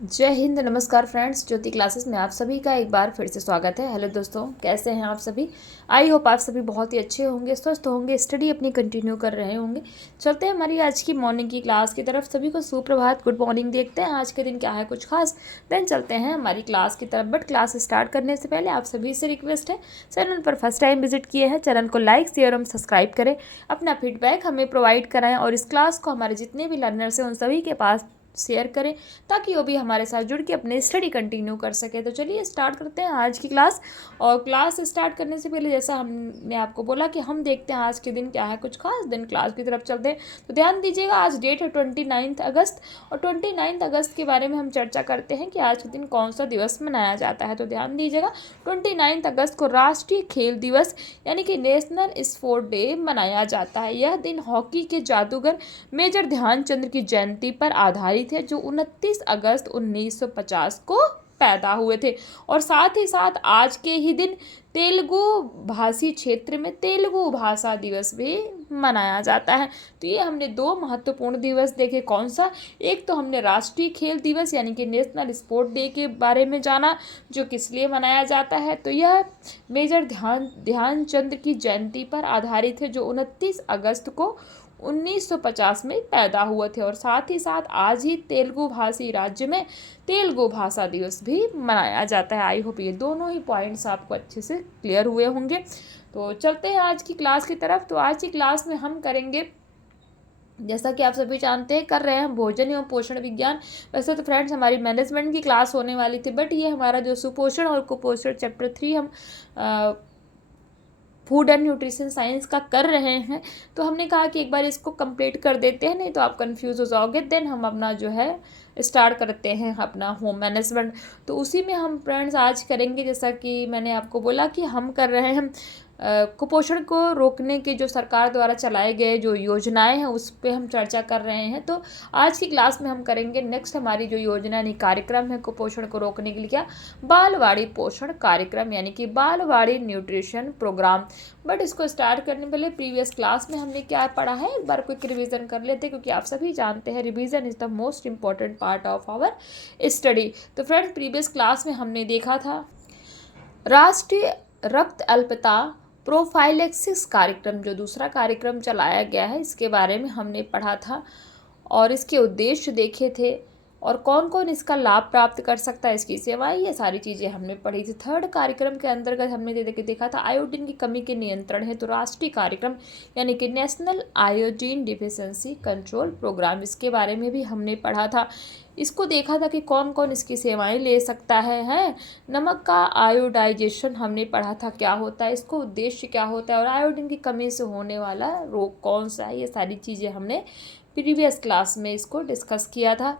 जय हिंद। नमस्कार फ्रेंड्स, ज्योति क्लासेस में आप सभी का एक बार फिर से स्वागत है। हेलो दोस्तों, कैसे हैं आप सभी? आई होप आप सभी बहुत ही अच्छे होंगे, स्वस्थ होंगे, स्टडी अपनी कंटिन्यू कर रहे होंगे। चलते हैं हमारी आज की मॉर्निंग की क्लास की तरफ। सभी को सुप्रभात, गुड मॉर्निंग। देखते हैं आज के दिन क्या है कुछ खास, देन चलते हैं हमारी क्लास की तरफ। बट क्लास स्टार्ट करने से पहले आप सभी से रिक्वेस्ट है, चैनल पर फर्स्ट टाइम विजिट किए हैं, चैनल को लाइक शेयर और सब्सक्राइब करें, अपना फीडबैक हमें प्रोवाइड कराएं और इस क्लास को हमारे जितने भी लर्नर्स हैं उन सभी के पास शेयर करें ताकि वो भी हमारे साथ जुड़ के अपने स्टडी कंटिन्यू कर सके। तो चलिए स्टार्ट करते हैं आज की क्लास। और क्लास स्टार्ट करने से पहले जैसा हमने आपको बोला कि हम देखते हैं आज के दिन क्या है कुछ खास, दिन क्लास की तरफ चलते हैं। तो ध्यान दीजिएगा, आज डेट है 29 अगस्त और 29 अगस्त के बारे में हम चर्चा करते हैं कि आज के दिन कौन सा दिवस मनाया जाता है। तो ध्यान दीजिएगा, 29 अगस्त को राष्ट्रीय खेल दिवस यानी कि नेशनल स्पोर्ट डे मनाया जाता है। यह दिन हॉकी के जादूगर मेजर ध्यानचंद की जयंती पर आधारित है, जो 29 अगस्त 1950 को पैदा हुए थे। और साथ ही साथ आज के ही दिन तेलुगु भाषी क्षेत्र में तेलुगु भाषा दिवस भी मनाया जाता है। तो ये हमने दो महत्वपूर्ण दिवस देखे। कौन सा? एक तो हमने राष्ट्रीय खेल दिवस यानी कि नेशनल स्पोर्ट डे के बारे में जाना, जो किस लिए मनाया जाता है। तो यह मेजर ध्यानचंद की जयंती पर आधारित है, जो 29 अगस्त को 1950 में पैदा हुए थे। और साथ ही साथ आज ही तेलुगु भाषी राज्य में तेलुगु भाषा दिवस भी मनाया जाता है। आई होप ये दोनों ही पॉइंट्स आपको अच्छे से क्लियर हुए होंगे। तो चलते हैं आज की क्लास की तरफ। तो आज की क्लास में हम करेंगे, जैसा कि आप सभी जानते हैं, कर रहे हैं हम भोजन एवं पोषण विज्ञान। वैसे तो फ्रेंड्स हमारी मैनेजमेंट की क्लास होने वाली थी, बट ये हमारा जो सुपोषण और कुपोषण चैप्टर 3 हम फूड एंड न्यूट्रिशन साइंस का कर रहे हैं। तो हमने कहा कि एक बार इसको कंप्लीट कर देते हैं, नहीं तो आप कंफ्यूज हो जाओगे। देन हम अपना जो है स्टार्ट करते हैं अपना होम मैनेजमेंट। तो उसी में हम फ्रेंड्स आज करेंगे, जैसा कि मैंने आपको बोला कि हम कर रहे हैं कुपोषण को रोकने के जो सरकार द्वारा चलाए गए जो योजनाएं हैं उस पर हम चर्चा कर रहे हैं। तो आज की क्लास में हम करेंगे नेक्स्ट हमारी जो योजना यानी कार्यक्रम है कुपोषण को रोकने के लिए, क्या? बालवाड़ी पोषण कार्यक्रम यानी कि बालवाड़ी न्यूट्रिशन प्रोग्राम। बट इसको स्टार्ट करने पहले प्रीवियस क्लास में हमने क्या पढ़ा है एक बार क्विक रिवीजन कर लेते हैं, क्योंकि आप सभी जानते हैं revision is the most important part of our study. तो फ्रेंड्स प्रीवियस क्लास में हमने देखा था राष्ट्रीय रक्त अल्पता प्रोफाइलेक्सिस कार्यक्रम, जो दूसरा कार्यक्रम चलाया गया है, इसके बारे में हमने पढ़ा था और इसके उद्देश्य देखे थे और कौन कौन इसका लाभ प्राप्त कर सकता है, इसकी सेवाएं, ये सारी चीज़ें हमने पढ़ी थी। थर्ड कार्यक्रम के अंतर्गत हमने देखा था आयोडीन की कमी के नियंत्रण है, तो राष्ट्रीय कार्यक्रम यानी कि national iodine deficiency control programme, इसके बारे में भी हमने पढ़ा था। इसको देखा था कि कौन कौन इसकी सेवाएं ले सकता है। नमक का आयोडाइजेशन हमने पढ़ा था क्या होता है, इसको उद्देश्य क्या होता है और आयोडीन की कमी से होने वाला रोग कौन सा है, ये सारी चीज़ें हमने प्रीवियस क्लास में इसको डिस्कस किया था।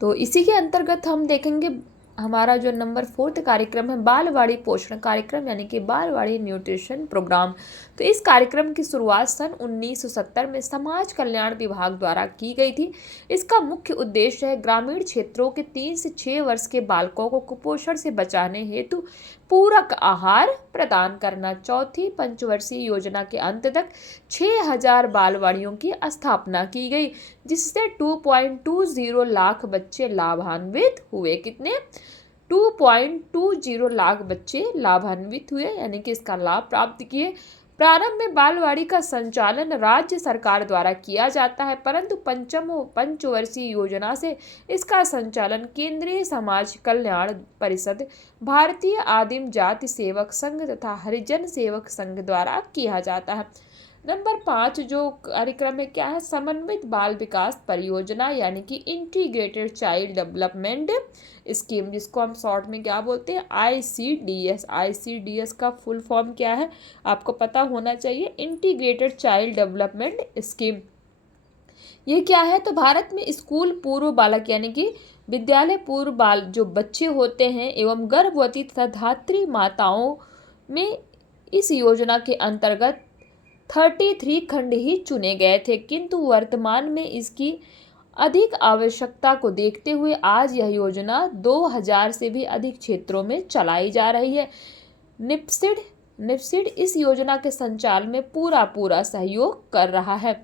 तो इसी के अंतर्गत हम देखेंगे हमारा जो नंबर 4 कार्यक्रम है बालवाड़ी पोषण कार्यक्रम यानी कि बालवाड़ी न्यूट्रिशन प्रोग्राम। तो इस कार्यक्रम की शुरुआत सन 1970 में समाज कल्याण विभाग द्वारा की गई थी। इसका मुख्य उद्देश्य है ग्रामीण क्षेत्रों के 3 से 6 वर्ष के बालकों को कुपोषण से बचाने हेतु पूरक आहार प्रदान करना। चौथी पंचवर्षीय योजना के अंत तक 6000 बालवाड़ियों की स्थापना की गई, जिससे 2.20 लाख बच्चे लाभान्वित हुए। कितने? 2.20 लाख बच्चे लाभान्वित हुए यानी कि इसका लाभ प्राप्त किए। प्रारंभ में बालवाड़ी का संचालन राज्य सरकार द्वारा किया जाता है, परंतु पंचवर्षीय योजना से इसका संचालन केंद्रीय समाज कल्याण परिषद, भारतीय आदिम जाति सेवक संघ तथा हरिजन सेवक संघ द्वारा किया जाता है। नंबर 5 जो कार्यक्रम है क्या है? समन्वित बाल विकास परियोजना यानी कि इंटीग्रेटेड चाइल्ड डेवलपमेंट स्कीम, जिसको हम शॉर्ट में क्या बोलते हैं? ICDS। ICDS का फुल फॉर्म क्या है आपको पता होना चाहिए, इंटीग्रेटेड चाइल्ड डेवलपमेंट स्कीम। ये क्या है? तो भारत में स्कूल पूर्व बालक यानी कि विद्यालय पूर्व बाल जो बच्चे होते हैं एवं गर्भवती तथा धात्री माताओं में इस योजना के अंतर्गत 33 खंड ही चुने गए थे, किंतु वर्तमान में इसकी अधिक आवश्यकता को देखते हुए आज यह योजना 2000 से भी अधिक क्षेत्रों में चलाई जा रही है। निप्सिड इस योजना के संचालन में पूरा सहयोग कर रहा है।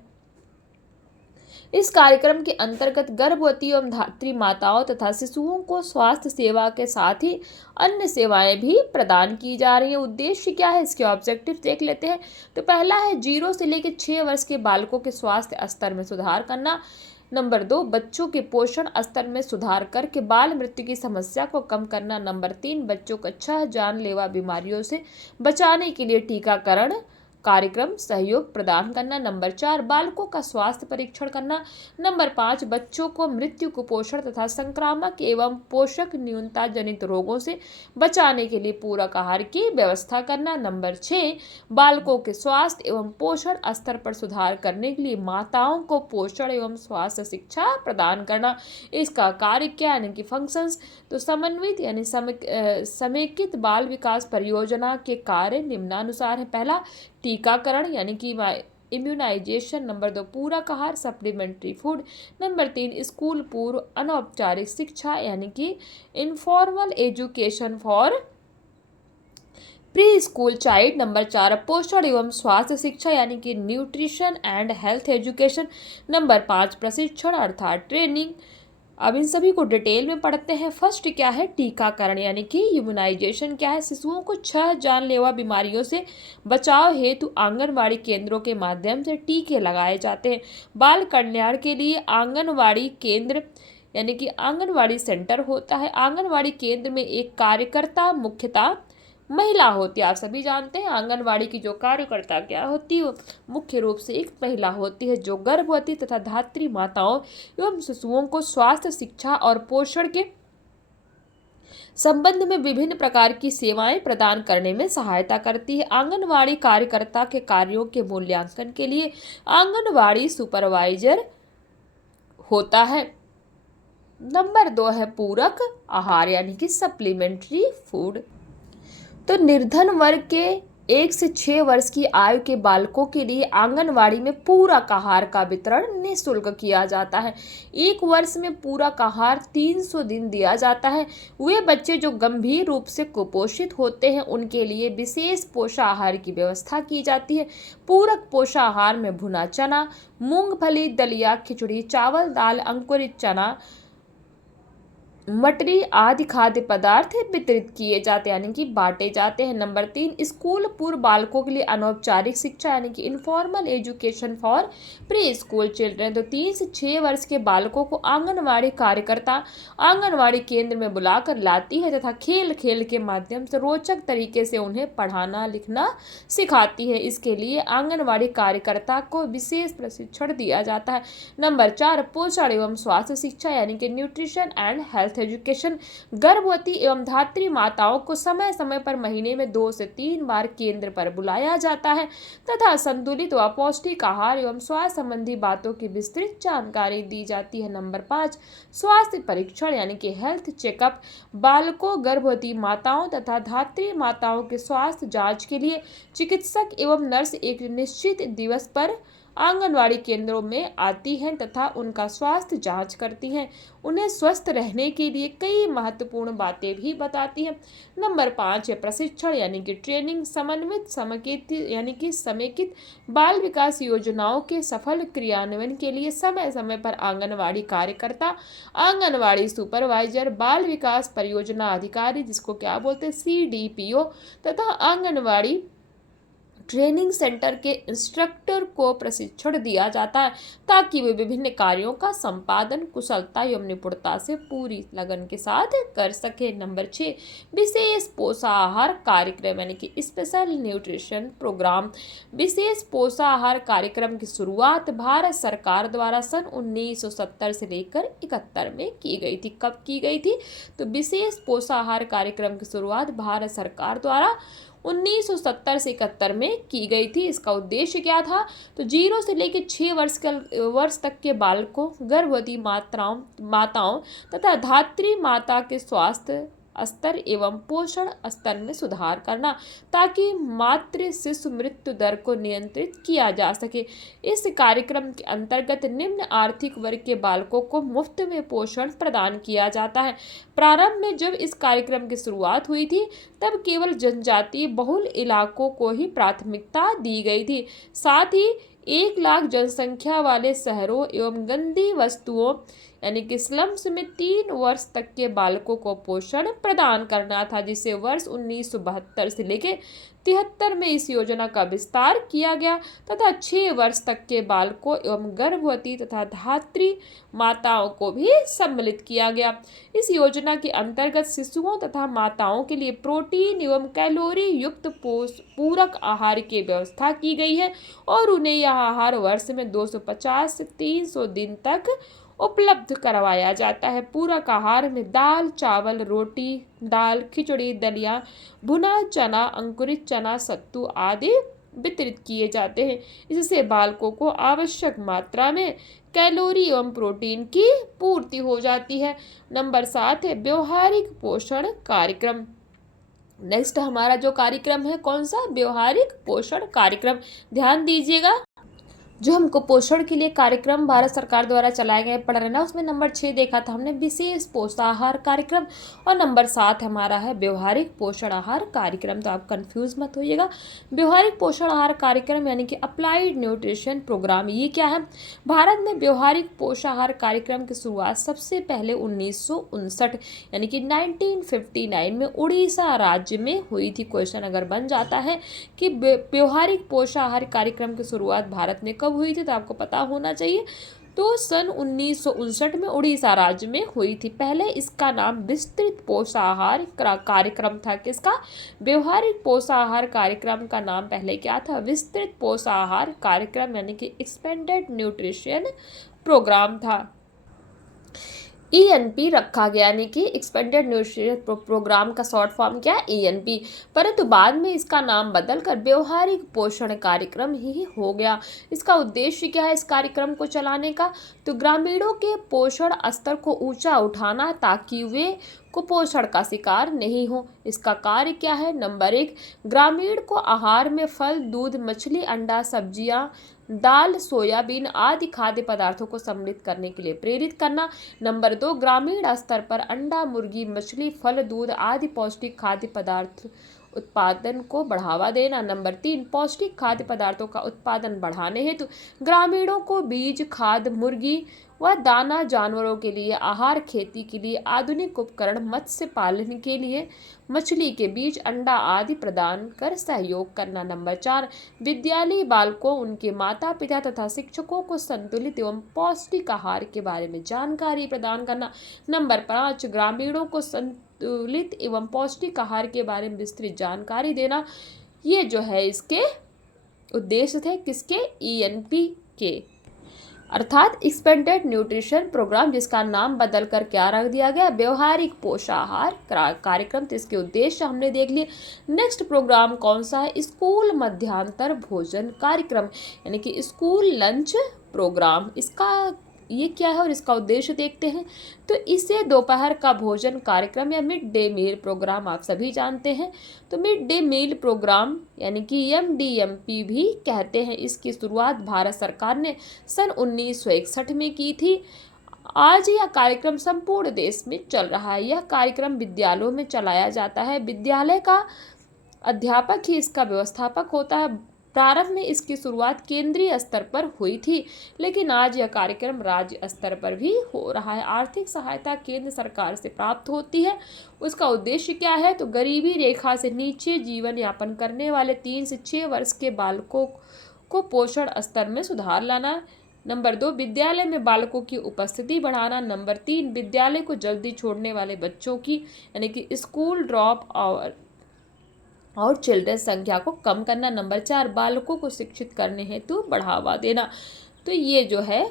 इस कार्यक्रम के अंतर्गत गर्भवती एवं धात्री माताओं तथा शिशुओं को स्वास्थ्य सेवा के साथ ही अन्य सेवाएं भी प्रदान की जा रही हैं। उद्देश्य क्या है, इसके ऑब्जेक्टिव देख लेते हैं। तो पहला है 0 से लेकर 6 वर्ष के बालकों के स्वास्थ्य स्तर में सुधार करना। नंबर 2, बच्चों के पोषण स्तर में सुधार करके बाल मृत्यु की समस्या को कम करना। नंबर 3, बच्चों को 6 जानलेवा बीमारियों से बचाने के लिए टीकाकरण कार्यक्रम सहयोग प्रदान करना। नंबर 4, बालकों का स्वास्थ्य परीक्षण करना। नंबर 5, बच्चों को मृत्यु, कुपोषण तथा संक्रामक एवं पोषक न्यूनता जनित रोगों से बचाने के लिए पूरक आहार की व्यवस्था करना। नंबर 6, बालकों के स्वास्थ्य एवं पोषण स्तर पर सुधार करने के लिए माताओं को पोषण एवं स्वास्थ्य शिक्षा प्रदान करना। इसका कार्य क्या यानी कि फंक्शंस, तो समन्वित यानी समेकित बाल विकास परियोजना के कार्य निम्नानुसार है। पहला, टीकाकरण यानी कि इम्यूनाइजेशन। नंबर 2, पूरक आहार सप्लीमेंट्री फूड। नंबर 3, स्कूल पूर्व अनौपचारिक शिक्षा यानी कि informal education for pre school child. Number 4, पोषण एवं स्वास्थ्य शिक्षा यानी कि nutrition and health education. Number 5, प्रशिक्षण अर्थात ट्रेनिंग। अब इन सभी को डिटेल में पढ़ते हैं। फर्स्ट क्या है, टीकाकरण यानी कि इम्यूनाइजेशन क्या है, शिशुओं को 6 जानलेवा बीमारियों से बचाव हेतु आंगनवाड़ी केंद्रों के माध्यम से टीके लगाए जाते हैं। बाल कल्याण के लिए आंगनवाड़ी केंद्र यानी कि आंगनवाड़ी सेंटर होता है। आंगनवाड़ी केंद्र में एक कार्यकर्ता मुख्यतः महिला होती है। आप सभी जानते हैं आंगनवाड़ी की जो कार्यकर्ता क्या होती है, मुख्य रूप से एक महिला होती है जो गर्भवती तथा धात्री माताओं एवं शिशुओं को स्वास्थ्य शिक्षा और पोषण के संबंध में विभिन्न प्रकार की सेवाएं प्रदान करने में सहायता करती है। आंगनवाड़ी कार्यकर्ता के कार्यों के मूल्यांकन के लिए आंगनवाड़ी सुपरवाइजर होता है। नंबर 2 है पूरक आहार यानी कि सप्लीमेंट्री फूड। तो निर्धन वर्ग के 1 से 6 वर्ष की आयु के बालकों के लिए आंगनवाड़ी में पूरक आहार का वितरण निःशुल्क किया जाता है। 1 वर्ष में पूरक आहार 300 दिन दिया जाता है। वे बच्चे जो गंभीर रूप से कुपोषित होते हैं उनके लिए विशेष पोषाहार की व्यवस्था की जाती है। पूरक पोषाहार में भुना चना, मूंगफली, दलिया, खिचड़ी, चावल, दाल, अंकुरित चना, मटरी आदि खाद्य पदार्थ वितरित किए जाते हैं यानी कि बांटे जाते हैं। नंबर 3, स्कूल पूर्व बालकों के लिए अनौपचारिक शिक्षा यानी कि informal education for pre school children. तो 3 से 6 वर्ष के बालकों को आंगनवाड़ी कार्यकर्ता आंगनवाड़ी केंद्र में बुलाकर लाती है तथा खेल खेल के माध्यम से रोचक तरीके से उन्हें पढ़ाना लिखना सिखाती है। इसके लिए आंगनवाड़ी कार्यकर्ता को विशेष प्रशिक्षण दिया जाता है। नंबर 4, पोषण एवं स्वास्थ्य शिक्षा यानी कि न्यूट्रिशन एंड हेल्थ एजुकेशन। गर्भवती एवं धात्री माताओं को समय समय पर महीने में 2 से 3 बार केंद्र पर बुलाया जाता है तथा संतुलित व पौष्टिक आहार एवं स्वास्थ्य संबंधी बातों की विस्तृत जानकारी दी जाती है। नंबर 5, स्वास्थ्य परीक्षण यानी कि हेल्थ चेकअप। बालकों, गर्भवती माताओं तथा धात्री माताओं के स्वास्थ्य जांच के लिए चिकित्सक एवं नर्स एक निश्चित दिवस पर आंगनवाड़ी केंद्रों में आती हैं तथा उनका स्वास्थ्य जांच करती हैं। उन्हें स्वस्थ रहने के लिए कई महत्वपूर्ण बातें भी बताती हैं। नंबर 5 है प्रशिक्षण यानी कि ट्रेनिंग। समन्वित समेकित बाल विकास योजनाओं के सफल क्रियान्वयन के लिए समय समय पर आंगनवाड़ी कार्यकर्ता, आंगनवाड़ी सुपरवाइजर, बाल विकास परियोजना अधिकारी जिसको क्या बोलते हैं CDPO तथा आंगनवाड़ी ट्रेनिंग सेंटर के इंस्ट्रक्टर को प्रशिक्षण दिया जाता है ताकि वे विभिन्न कार्यों का संपादन कुशलता एवं निपुणता से पूरी लगन के साथ कर सके। नंबर 6, विशेष पोषाहार कार्यक्रम यानी कि स्पेशल न्यूट्रिशन प्रोग्राम। विशेष पोषाहार कार्यक्रम की शुरुआत भारत सरकार द्वारा सन 1970 से लेकर 71 में की गई थी। कब की गई थी? तो विशेष पोषाहार कार्यक्रम की शुरुआत भारत सरकार द्वारा 1970 से 71 में की गई थी। इसका उद्देश्य क्या था? तो 0 से लेकर 6 वर्ष तक के बालकों, गर्भवती माताओं तथा धात्री माता के स्वास्थ्य स्तर एवं पोषण स्तर में सुधार करना ताकि मातृ शिशु मृत्यु दर को नियंत्रित किया जा सके। इस कार्यक्रम के अंतर्गत निम्न आर्थिक वर्ग के बालकों को मुफ्त में पोषण प्रदान किया जाता है। प्रारंभ में जब इस कार्यक्रम की शुरुआत हुई थी तब केवल जनजातीय बहुल इलाकों को ही प्राथमिकता दी गई थी। साथ ही 1 लाख जनसंख्या वाले शहरों एवं गंदी वस्तुओं यानी कि स्लम्स में 3 वर्ष तक के बालकों को पोषण प्रदान करना था, जिसे वर्ष 1972 से लेकर 73 में इस योजना का विस्तार किया गया तथा 6 वर्ष तक के बालकों एवं गर्भवती तथा धात्री माताओं को भी सम्मिलित किया गया। इस योजना के अंतर्गत शिशुओं तथा माताओं के लिए प्रोटीन एवं कैलोरी युक्त पूरक आहार की व्यवस्था की गई है और उन्हें यह आहार वर्ष में 250 से 300 दिन तक उपलब्ध करवाया जाता है। पूरक आहार में दाल, चावल, रोटी, दाल, खिचड़ी, दलिया, भुना चना, अंकुरित चना, सत्तू आदि वितरित किए जाते हैं। इससे बालकों को आवश्यक मात्रा में कैलोरी एवं प्रोटीन की पूर्ति हो जाती है। नंबर 7 है व्यवहारिक पोषण कार्यक्रम। नेक्स्ट हमारा जो कार्यक्रम है कौन सा? व्यवहारिक पोषण कार्यक्रम। ध्यान दीजिएगा, जो हम कुपोषण के लिए कार्यक्रम भारत सरकार द्वारा चलाए गए पढ़ रहे ना, उसमें नंबर 6 देखा था हमने विशेष पोषाहार कार्यक्रम और नंबर 7 हमारा है व्यवहारिक पोषण आहार कार्यक्रम। तो आप कंफ्यूज मत होइएगा। व्यवहारिक पोषण आहार कार्यक्रम यानी कि अप्लाइड न्यूट्रिशन प्रोग्राम, ये क्या है? भारत में व्यवहारिक पोषाहार कार्यक्रम की शुरुआत सबसे पहले 1959 यानी कि 1959 में उड़ीसा राज्य में हुई थी। क्वेश्चन अगर बन जाता है कि व्यवहारिक पोषाहार कार्यक्रम की शुरुआत भारत में कब हुई थी, तो आपको पता होना चाहिए। तो सन 1959 में उड़ीसा राज्य में हुई थी। पहले इसका नाम विस्तृत पोषाहार कार्यक्रम था। किसका? व्यवहारिक पोषाहार कार्यक्रम का नाम पहले क्या था? विस्तृत पोषाहार कार्यक्रम यानी कि एक्सपेंडेड न्यूट्रिशन प्रोग्राम था। ENP रखा गया यानी कि एक्सपेंडेड न्यूट्रिशन प्रोग्राम का शॉर्ट फॉर्म क्या है? ENP। परंतु बाद में इसका नाम बदलकर व्यवहारिक पोषण कार्यक्रम ही हो गया। इसका उद्देश्य क्या है इस कार्यक्रम को चलाने का? तो ग्रामीणों के पोषण स्तर को ऊंचा उठाना ताकि वे कुपोषण का शिकार नहीं हो। इसका कार्य क्या है? नंबर 1, ग्रामीण को आहार में फल, दूध, मछली, अंडा, सब्जियां, दाल, सोयाबीन आदि खाद्य पदार्थों को सम्मिलित करने के लिए प्रेरित करना। नंबर 2, ग्रामीण स्तर पर अंडा, मुर्गी, मछली, फल, दूध आदि पौष्टिक खाद्य पदार्थ उत्पादन को बढ़ावा देना। नंबर 3, पौष्टिक खाद्य पदार्थों का उत्पादन बढ़ाने हेतु ग्रामीणों को बीज, खाद, मुर्गी व दाना, जानवरों के लिए आहार, खेती के लिए आधुनिक उपकरण, मत्स्य पालन के लिए मछली के बीज, अंडा आदि प्रदान कर सहयोग करना। नंबर 4, विद्यालयी बालकों, उनके माता पिता तथा शिक्षकों को संतुलित एवं पौष्टिक आहार के बारे में जानकारी प्रदान करना। नंबर 5, ग्रामीणों को संतुलित एवं पौष्टिक आहार के बारे में विस्तृत जानकारी देना। ये जो है इसके उद्देश्य थे किसके? ENP के, अर्थात एक्सपेंडेड न्यूट्रिशन प्रोग्राम, जिसका नाम बदलकर क्या रख दिया गया? व्यवहारिक पोषाहार कार्यक्रम। तो इसके उद्देश्य हमने देख लिए। नेक्स्ट प्रोग्राम कौन सा है? स्कूल मध्यांतर भोजन कार्यक्रम यानी कि स्कूल लंच प्रोग्राम। इसका ये क्या है और इसका उद्देश्य देखते हैं। तो इसे दोपहर का भोजन कार्यक्रम या मिड डे मील प्रोग्राम आप सभी जानते हैं। तो मिड डे मील प्रोग्राम यानी कि MDMP भी कहते हैं। इसकी शुरुआत भारत सरकार ने सन 1961 में की थी। आज यह कार्यक्रम संपूर्ण देश में चल रहा है। यह कार्यक्रम विद्यालयों में चलाया जाता है। विद्यालय का अध्यापक ही इसका व्यवस्थापक होता है। प्रारंभ में इसकी शुरुआत केंद्रीय स्तर पर हुई थी, लेकिन आज यह कार्यक्रम राज्य स्तर पर भी हो रहा है। आर्थिक सहायता केंद्र सरकार से प्राप्त होती है। उसका उद्देश्य क्या है? तो गरीबी रेखा से नीचे जीवन यापन करने वाले 3 से 6 वर्ष के बालकों को पोषण स्तर में सुधार लाना। नंबर 2, विद्यालय में बालकों की उपस्थिति बढ़ाना। नंबर 3, विद्यालय को जल्दी छोड़ने वाले बच्चों की यानी कि स्कूल ड्रॉप और चिल्ड्रन संख्या को कम करना। नंबर 4, बालकों को शिक्षित करने हेतु बढ़ावा देना। तो ये जो है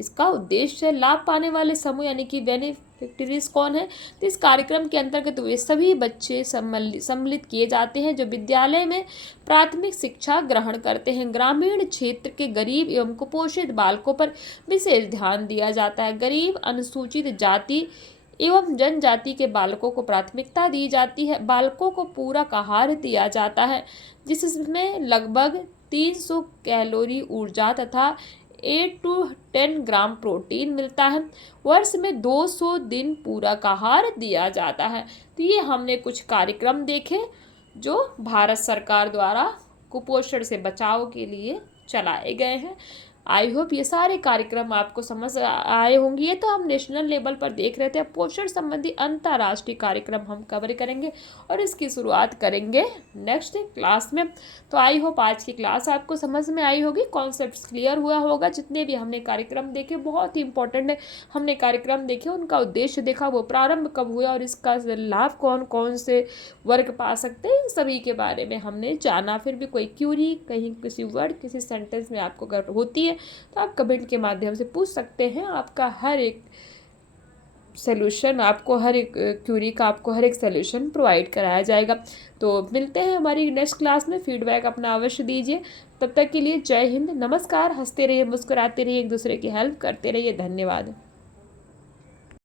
इसका उद्देश्य है। लाभ पाने वाले समूह यानी कि बेनिफिशरीज कौन है? तो इस कार्यक्रम के अंतर्गत वे सभी बच्चे सम्मिलित किए जाते हैं जो विद्यालय में प्राथमिक शिक्षा ग्रहण करते हैं। ग्रामीण क्षेत्र के गरीब एवं कुपोषित बालकों पर विशेष ध्यान दिया जाता है। गरीब, अनुसूचित जाति एवं जनजाति के बालकों को प्राथमिकता दी जाती है। बालकों को पूरक आहार दिया जाता है जिसमें लगभग 300 कैलोरी ऊर्जा तथा 8 से 10 ग्राम प्रोटीन मिलता है। वर्ष में 200 दिन पूरक आहार दिया जाता है। तो ये हमने कुछ कार्यक्रम देखे जो भारत सरकार द्वारा कुपोषण से बचाव के लिए चलाए गए हैं। आई होप ये सारे कार्यक्रम आपको समझ आए होंगे। ये तो हम नेशनल लेवल पर देख रहे थे, पोषण संबंधी अंतर्राष्ट्रीय कार्यक्रम हम कवर करेंगे और इसकी शुरुआत करेंगे नेक्स्ट क्लास में। तो आई होप आज की क्लास आपको समझ में आई होगी, कॉन्सेप्ट्स क्लियर हुआ होगा। जितने भी हमने कार्यक्रम देखे बहुत ही इंपॉर्टेंट है, हमने कार्यक्रम देखे, उनका उद्देश्य देखा, वो प्रारंभ कब हुआ और इसका लाभ कौन कौन से वर्ग पा सकते हैं, इन सभी के बारे में हमने जाना। फिर भी कोई क्यूरी कहीं किसी वर्ड किसी सेंटेंस में आपको अगर होती है तो आप कमेंट के माध्यम से पूछ सकते हैं। आपका हर एक सोल्यूशन, आपको हर एक क्यूरी का आपको हर एक सोल्यूशन प्रोवाइड कराया जाएगा। तो मिलते हैं हमारी नेक्स्ट क्लास में। फीडबैक अपना अवश्य दीजिए। तब तक के लिए जय हिंद, नमस्कार। हंसते रहिए, मुस्कुराते रहिए, एक दूसरे की हेल्प करते रहिए। धन्यवाद।